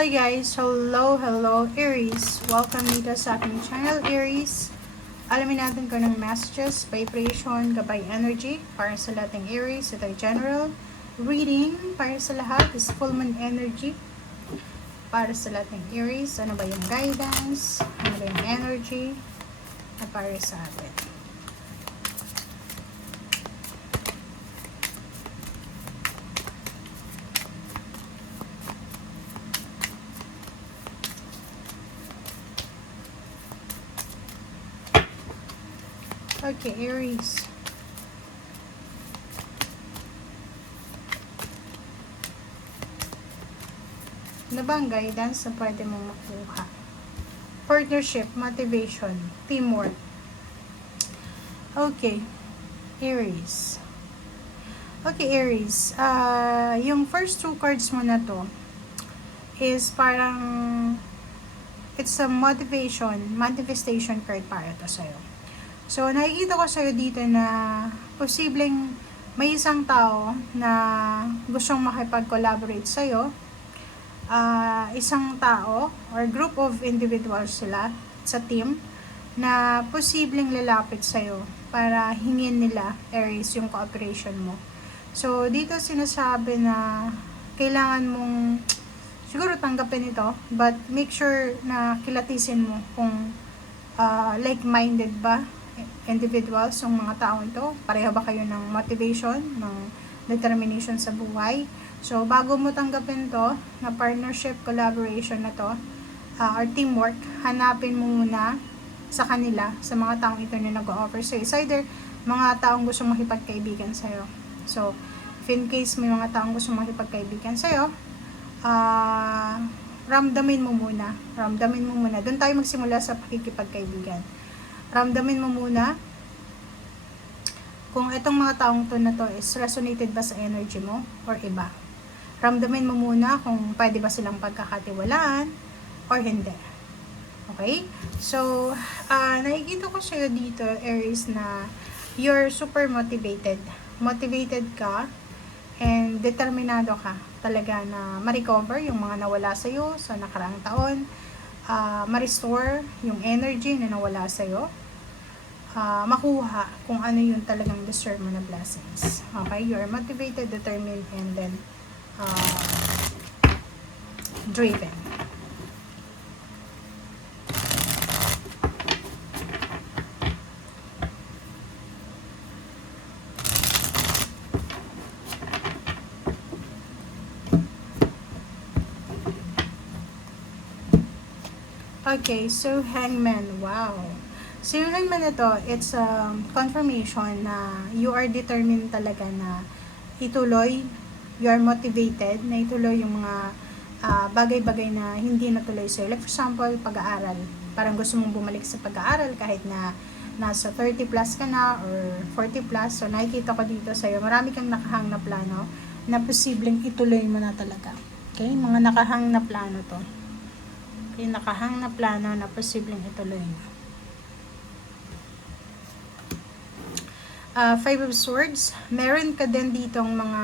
Hello guys! Hello Aries! Welcome dito sa aking channel Aries. Alamin natin kung anong messages, vibration, gabay energy para sa lating Aries. Ito ay general reading para sa lahat. Is full moon energy para sa lating Aries. Ano ba yung guidance? Ano ba yung energy na para sa atin? Okay, Aries. Ano ba ang guidance na pwede mong makuha? Partnership, motivation, teamwork. Okay, Aries. Okay, Aries. Yung first two cards mo na to is parang it's a manifestation card para to sa'yo. So, nakikita ko sa'yo dito na posibleng may isang tao na gustong makipag-collaborate sa'yo. Isang tao or group of individuals sila sa team na posibleng lalapit sa'yo para hingin nila, Aries, yung cooperation mo. So, dito sinasabi na kailangan mong siguro tanggapin ito, but make sure na kilatisin mo kung like-minded ba individuals yung mga taong ito, pareho ba kayo ng motivation, ng determination sa buhay. So bago mo tanggapin to na partnership, collaboration na to or teamwork, hanapin mo muna sa kanila, sa mga taong ito na nag-o-offer sa'yo. It's either mga taong gusto makipagkaibigan sa'yo. So if in case may mga taong gusto makipagkaibigan sa'yo, ramdamin mo muna. Doon tayo magsimula sa pakikipagkaibigan. Ramdamin mo muna kung itong mga taong to na to is resonated ba sa energy mo or iba. Ramdamin mo muna kung pwede ba silang pagkakatiwalaan or hindi. Okay? So, nakikita ko sa'yo dito, Aries, na you're super motivated. Motivated ka and determinado ka talaga na ma-recover yung mga nawala sa'yo sa nakaraang taon. Ma-restore yung energy na nawala sa'yo. Makuha kung ano yung talagang deserve mo na blessings. Okay? You are motivated, determined, and then driven. Okay, so Hangman, wow. So yung Hangman na to, it's a confirmation na you are determined talaga na ituloy, you are motivated na ituloy yung mga bagay-bagay na hindi natuloy sa'yo. Like for example, pag-aaral. Parang gusto mong bumalik sa pag-aaral kahit na nasa 30 plus ka na or 40 plus. So nakikita ko dito sa'yo, marami kang nakahang na plano na posibleng ituloy mo na talaga. Okay, mga nakahang na plano to. Yung nakahang na plano na posibleng ituloy na. Five of Swords, meron ka din ditong mga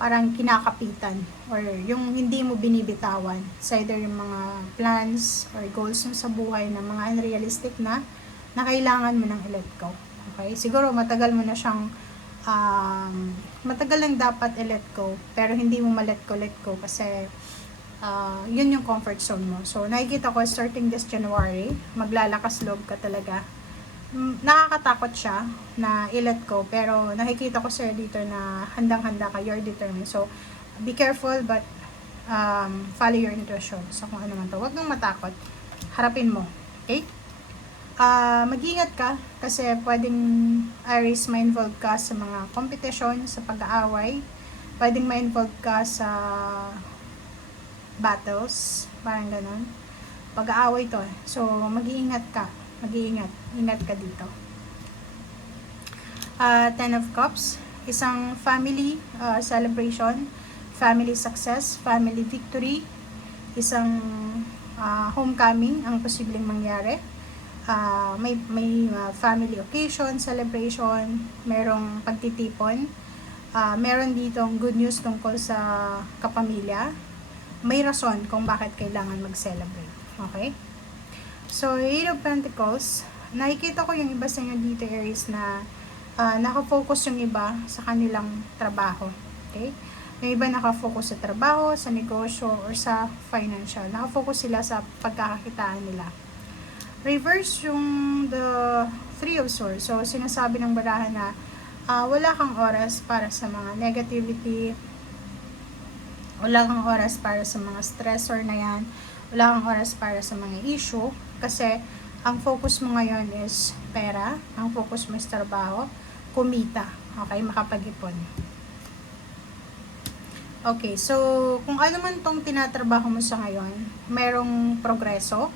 parang kinakapitan or yung hindi mo binibitawan. It's either yung mga plans or goals mo sa buhay na mga unrealistic na kailangan mo nang i-let go. Okay? Siguro matagal mo na siyang matagal lang dapat i-let go pero hindi mo ma-let go kasi yun yung comfort zone mo. So, nakikita ko starting this January, maglalakas loob ka talaga. Nakakatakot siya na i-let go, pero nakikita ko sa'yo dito na handang-handa ka, you're determined. So, be careful but follow your intuition. So, kung ano man to, huwag nang matakot. Harapin mo. Okay? Mag-ingat ka kasi pwedeng Aries ma-involve ka sa mga competition, sa pag-aaway. Pwedeng ma-involve ka sa battles, parang ganun. Pag-aaway to. So, mag-iingat ka. Ingat ka dito. Ten of Cups, isang family celebration, family success, family victory, isang homecoming ang posibleng mangyari. May family occasion, celebration, merong pagtitipon, meron ditong good news tungkol sa kapamilya, may rason kung bakit kailangan mag-celebrate. Okay? So, Eight of Pentacles, nakikita ko yung iba sa inyo dito, Aries, na nakafocus yung iba sa kanilang trabaho. Okay? Yung iba nakafocus sa trabaho, sa negosyo, or sa financial. Nakafocus sila sa pagkakakitaan nila. Reverse yung the Three of Swords. So, sinasabi ng barahan na wala kang oras para sa mga negativity, wala kang oras para sa mga stressor na yan, wala kang oras para sa mga issue, kasi ang focus mo ngayon is pera, ang focus mo is trabaho, kumita, okay, makapag-ipon. Okay, so kung ano man tong tinatrabaho mo sa ngayon, merong progreso,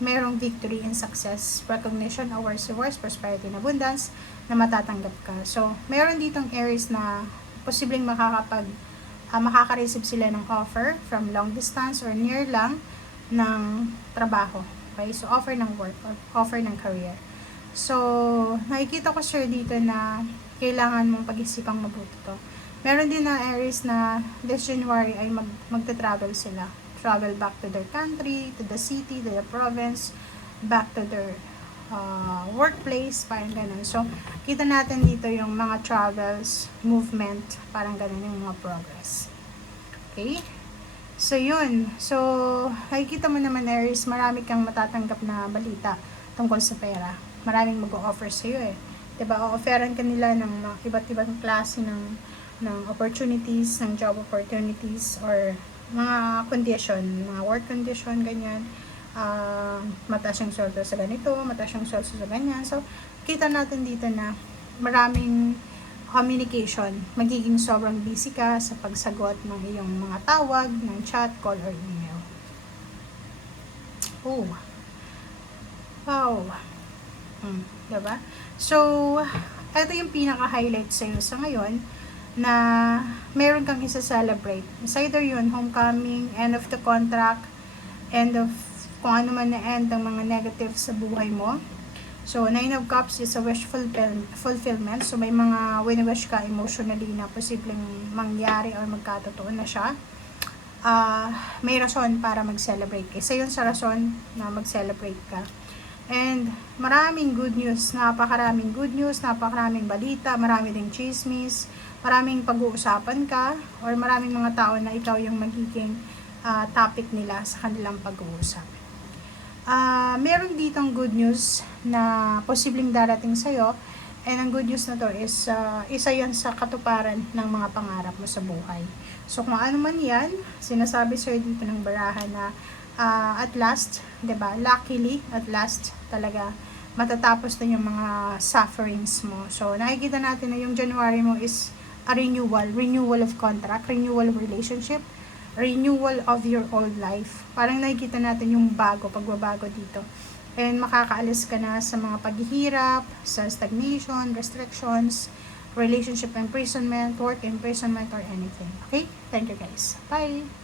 merong victory and success, recognition, awards, rewards, prosperity and abundance na matatanggap ka. So, meron ditong Aries na posibleng makaka-receive sila ng offer from long distance or near lang ng trabaho. Okay? So, offer ng work or offer ng career. So, nakikita ko sir dito na kailangan mong pag-isipang mabuti to. Meron din na Aries na this January ay magta-travel sila. Travel back to their country, to the city, to the province, back to their workplace, parang ganun. So, kita natin dito yung mga travels, movement, parang ganun yung mga progress. Okay? So, yun. So, nakikita mo naman, Aries, marami kang matatanggap na balita tungkol sa pera. Maraming mag-o-offer sa'yo eh. Diba? O-offeran ka nila ng iba't ibang klase ng opportunities, ng job opportunities, or mga condition, mga work condition, ganyan. Mataas yung sweldo sa ganito, mataas yung sweldo sa ganyan. So, kita natin dito na maraming communication. Magiging sobrang busy ka sa pagsagot ng iyong mga tawag, ng chat, call, or email. Oh. Wow. Diba? So, ito yung pinaka-highlight sa'yo sa ngayon na meron kang isa-celebrate. It's either yun, homecoming, end of the contract, end of kung ano man na-end ang mga negative sa buhay mo. So, Nine of Cups is a wish fulfillment. So, may mga wini-wish ka emotionally na posibleng mangyari or magkatotoo na siya. May rason para mag-celebrate. Isa yun sa rason na mag-celebrate ka. And maraming good news, napakaraming good news, napakaraming balita, marami ding chismis, maraming pag-uusapan ka, or maraming mga tao na ikaw yung magiging topic nila sa kanilang pag-uusap. Meron ditong good news na posibleng darating sa'yo, and ang good news na to is isa yan sa katuparan ng mga pangarap mo sa buhay. So kung ano man yan, sinasabi sa'yo dito ng barahan na at last, diba, luckily, at last talaga matatapos na yung mga sufferings mo. So nakikita natin na yung January mo is a renewal of contract, renewal of relationship, renewal of your old life. Parang nakikita natin yung pagbabago dito. And makakaalis ka na sa mga paghihirap, sa stagnation, restrictions, relationship imprisonment, work imprisonment, or anything. Okay? Thank you guys. Bye!